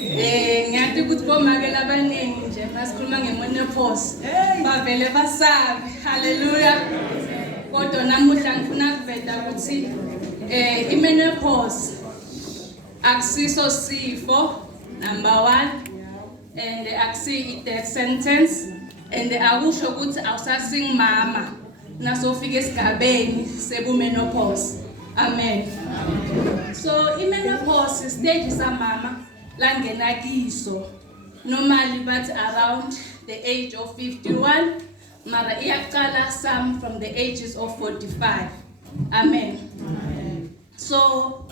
Ngiyathi ukuthi bomake labaningi nje masikhuluma ngemenopause bavele basabe. Hallelujah. Kodwa namuhla ngifuna ukuveza ukuthi imenopause akusiso sifo number 1 and akusi death sentence and akusho ukuthi awusasingimama nasofika esigabeni sebumenopause. Amen. So imenopause stage samama langena kiso normally but around the age of 51 mara iyaqala some from the ages of 45. Amen. So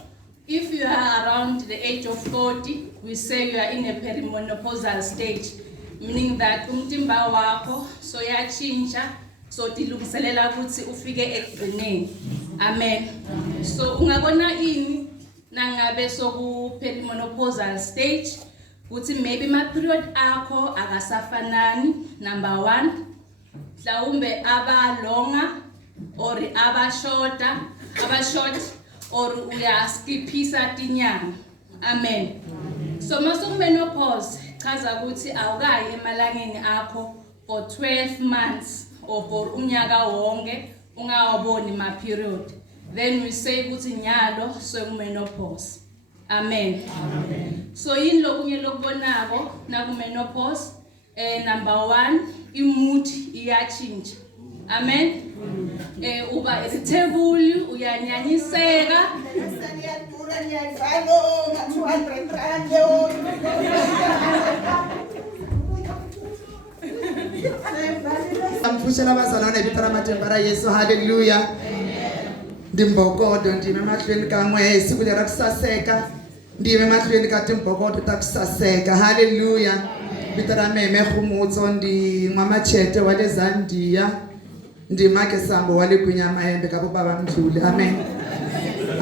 if you are around the age of 40, we say you are in a perimenopausal stage, meaning that umtimba wakho so yachinja so tilungiselela ukuthi ufike ekugcineni. Amen. So ungabona ini nangabe soku perimenopausal stage ukuthi maybe ma period akho akasafanani. Number 1, mhlawumbe aba longa or aba short or uyaskiphisa tinyanga. Amen. So maso menopause chaza ukuthi awukayi emalangeni akho for 12 months or for unyaka wonke ungawaboni ma period, then we say ukuthi nyalo so menopause. Amen. So yini lokunye lokubonako na ku menopause? Number 1, imood iyachinja. Amen. Uba irritable, uyanyanyiseka. Amfushela abazalwane bithara mathembara Yesu. Hallelujah. Ndimbokodo ndime emahlweni kaNgwe siku leri kusaseka. Ndime emahlweni ka timbokodo ta kusaseka. Hallelujah. Bithara meme khumutso ndi Ngamachete wa le Zambia. Ndimake Sambo wa le Kunyamahembe ka baba Mdluli. Amen.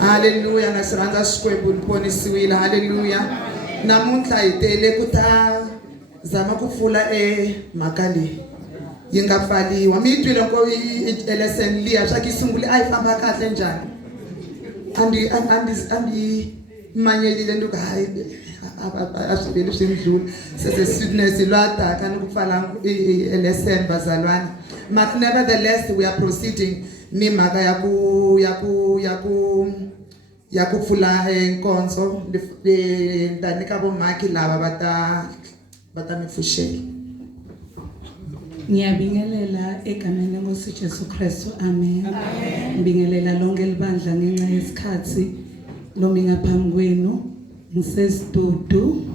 Hallelujah. Na sirhandza Xikwembu ponisiwile. Hallelujah. Namuntlha hi tele ku ta zama ku pfula mhaka leyi yi nga pfaliwa. Mi twile ko lesson liya swa ki sungule a yi famba kahle njhani. Andi manyelile nduku hayi a swi veli swi ndlula se sweetness lwa taka ni ku pfala lesson bazalwane. But nevertheless we are proceeding ni mhaka ya ku pfula nkonzo ndani ka bomaki lava bata mipfuxela. Ngiyabingelela egameni lenkosi Jesu Kristu. Amen. Ngibingelela lonke libandla ngenxa yesikhathi lomi ngaphambi kwenu. Ngisesidudu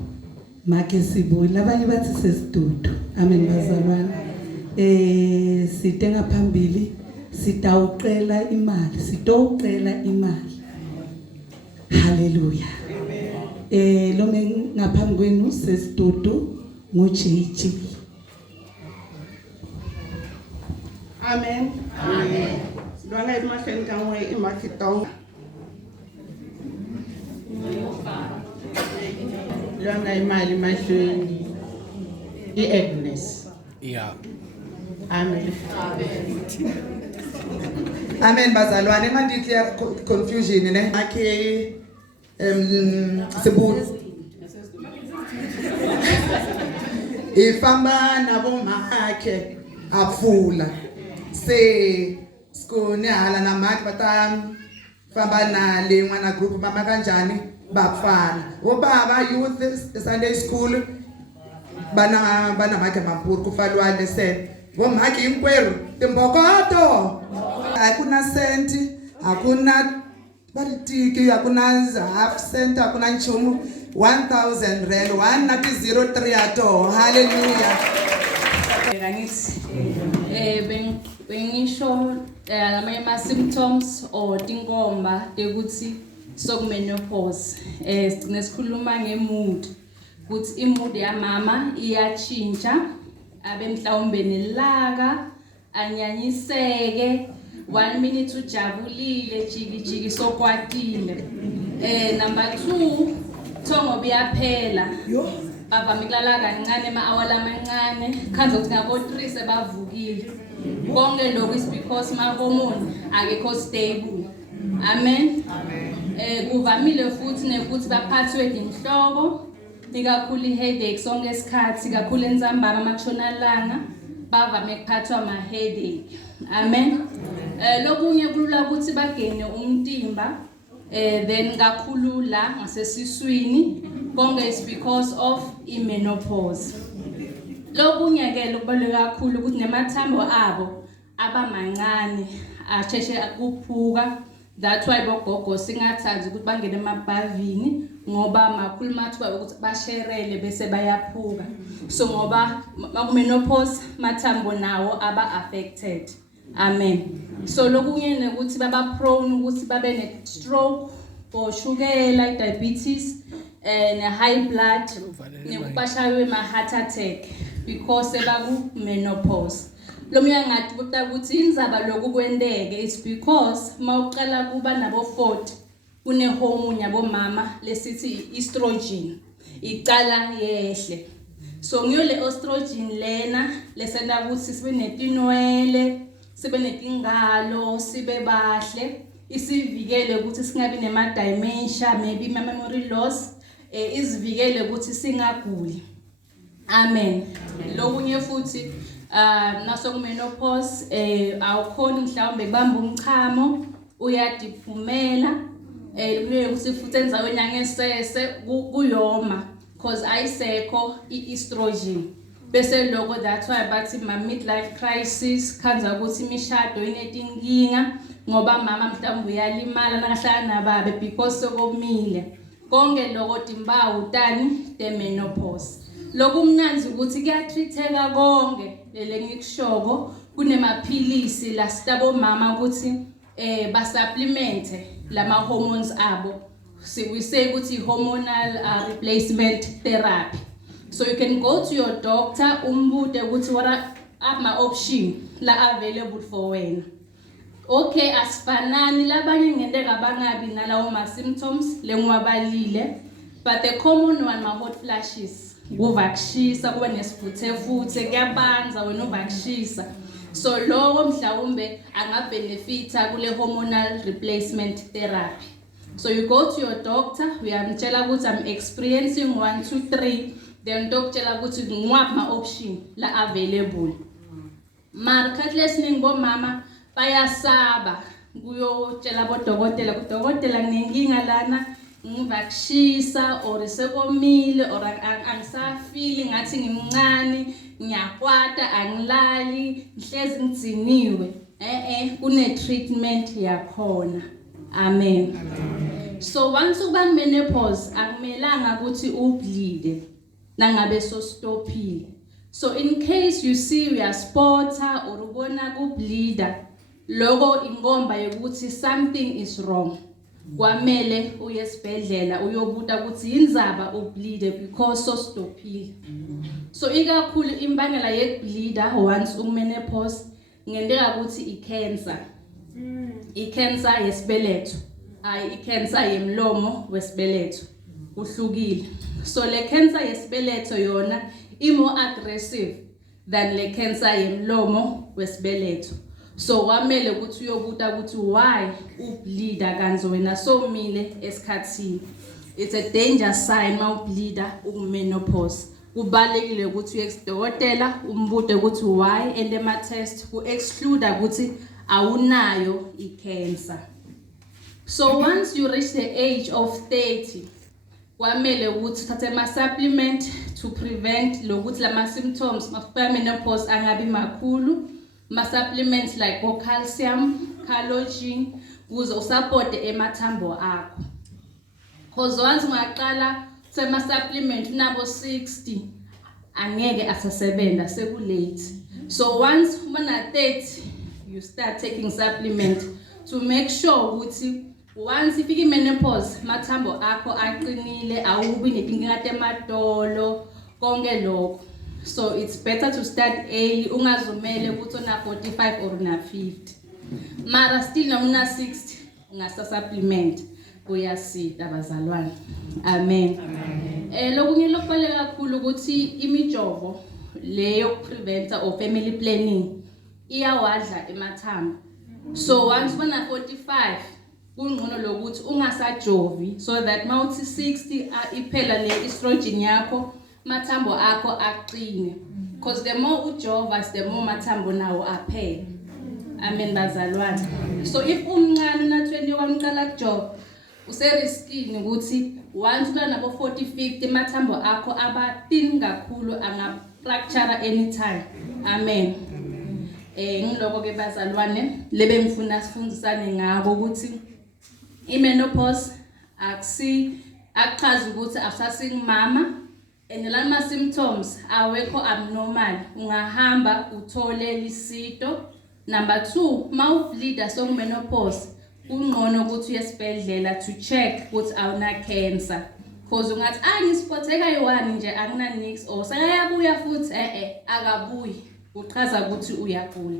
make sibuyi labanye bathi sesidudu. Amen bazalwane. Sitenga phambili sitawucela imali. Hallelujah. Lomi ngaphambi kwenu sesidudu ngoJJ. Amen. Amen. Lwana imahlweni kaNgwe imakitong. Lwana imali mahlweni iAgnes. Yeah. Amen. Amen bazalwane manje clear confusion ne akhe sibu ifamba nabo makhe afula se skone hala na makhe bata famba na le n'wana group mama kanjani bafana obaba youth Sunday school bana makhe mampuru ku falwa lesson vo makhe hinkwerhu timbokoto hakuna senti hakuna baritiki hakuna half cent hakuna nchumu 1000 rand 103 ato. Hallelujah. Bengisho ama symptoms or tinkomba tekuthi sokumenopause. Nesikhuluma ngemood ukuthi imood yamama iyachinja abe mhlawumbe nelaka anyanyiseke 1 minute ujabulile jiki sokwatile. Number 2 thongo biyaphela bavame kulala kancane ama-awala amancane khanza ukuthi ngabo 3 sebavukile. Konke lokhu is because mahormone akekho stable. Amen. Kuvamile futhi nekuthi baphathwe inhloko ikakhulu i-headache sonke isikhathi kakhulu entsambama makshonalanga bavame kuphathwa ama-headache. Amen. Lokunye kulula ukuthi bagene umtimba then kakhulu la ngasesiswini konke is because of i-menopause. Lokunye ke lokubaluleke kakhulu ukuthi nemathambo abo abamancane asheshe ukuphuka. That's why bogogo singathandi ukuthi bangene emabhavini ngoba makhulu mathuba ukuthi basherele bese bayaphuka. So ngoba menopause mathambo nawo aba affected. Amen. So lokunye ukuthi baba prone ukuthi babe ne stroke or shukela, diabetes and high blood nekubashaywe ma heart attack because sebaku menopause. Lo myangathi ukuthi inzaba lokhu kwendeke is because mawuqala kuba nabo 40 kune hormone yabo mama lesithi estrogen iqala yehle. So ngiyole estrogen lena lesenda ukuthi sibe netinwele, sibe netingalo, sibe bahle, isivikele ukuthi singabi nema dementia, maybe memory loss, isivikele ukuthi singaguli. Amen. Lokunye futhi naso menopause awukhona mhlawumbe kubamba umchamo uyadiphumela kuye ukuthi futhi enzaweni yangesese kuyoma because ayisekho i-estrogen bese lokho that's why bathi ma midlife crisis khanza ukuthi imishado inetinkinga ngoba mama mhlawumbe uyalimala nakahlala nababe because sokomile konke lokho timbawu tani the menopause. Lokumnanzi ukuthi kuyatreateka konke lele ngikushoko kunemaphilisi la sitabo mama ukuthi ba supplemente lama hormones abo. So we say ukuthi hormonal replacement therapy. So you can go to your doctor umbude ukuthi what are my options la available for wena. Okay, asifanani labanye ngendeka bangabi nalawo ma symptoms lengwabalile but the common one ma hot flashes. Kuvakshisa kuba nesifuthe kuyabanza wena uvakshisa. So lokho mhlawumbe angabenefita kule hormonal replacement therapy. So you go to your doctor, uyamtshela ukuthi I'm experiencing 1 2 3 then dokutshela ukuthi ngwaphi ma option la available. Mara khatlesiningi bomama bayasaba kuyotshela bodokotela kudokotela nginenkinga lana ngivakshisa or sekomile or angisafili ngathi ngimncane ngiyakwata angilali ngihlezi ngiziniwe kune treatment yakhona. Amen. So once uba menopause akumelanga ukuthi ubleed nangabe so stopile. So in case you see we are spotter or ubona ku bleeder lokho ingomba yokuthi something is wrong. Kwamele uye esibhedlela uyobuta ukuthi inzaba ubleed because so stopile. So ikakhulu imbangela yekubleeda once umenopause ngendeka ukuthi icancer. Icancer yesibeletho ayi icancer yemlomo wesibeletho uhlukile. So le cancer yesibeletho yona more aggressive than le cancer yemlomo wesibeletho. So kwamele ukuthi uyobuta ukuthi why ubleeda kanzi wena somile esikhathini. It's a danger sign ma ubleeda ukumenopause. Kubalekile ukuthi uyekudokotela umbude ukuthi why and ema test ku exclude ukuthi awunayo icancer. So once you reach the age of 30 kwamele ukuthi uthathe ama supplement to prevent lokuthi lama symptoms of menopause angabi makhulu. Ma supplements like calcium, collagen ukuze usupport emathambo akho. Because once ungaqala sema supplement nabo 60 angeke asasebenza seku late. So once una 30 you start taking supplement to make sure ukuthi once ifika menopause mathambo akho aqinile awubi netinkinga temadolo konke lokho. So it's better to start early ungazumele ukuthi una 45 or una 50. Mara still noma 60 ungasa supplement uyasida bazalwane. Amen. Lokunye lokubale kakhulu ukuthi imijovo leyo preventer or family planning iyawadla emathambo. So once una 45 kungcono lokuthi ungasajovi so that mawuthi 60 iphela le estrogen yakho mathambo akho aqine, because the more ujova the more mathambo nawo aphela. Amen bazalwane. So if umncane na 21 uqala kujova useriskini ukuthi once uba nabo 40-50 mathambo akho aba thin kakhulu anga fracture anytime. Amen. Ngiloko ke bazalwane lebe ngifuna sifundisane ngabo ukuthi imenopause akuchaza ukuthi awusasingumama, and lama symptoms awekho abnormal, ungahamba uthole lisito. Number 2, mawubleeda so menopause kungcono ukuthi uyesibhedlela to check ukuthi awuna cancer, because ungathi ngisipotheka yi1 nje akuna nix or sekayabuya futhi akabuyi, uchaza ukuthi uyagula.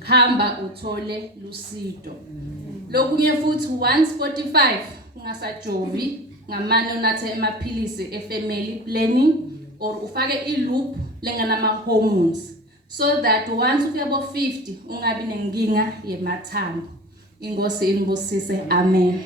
Hamba uthole lusito. Lokunye futhi once 45 ungasajovi ngamane unathe emaphilisi efamily planning or ufake iloop lenganama hormones, so that once ufika bo 50 ungabi nenkinga yemathambo. Inkosi inibusise. Amen.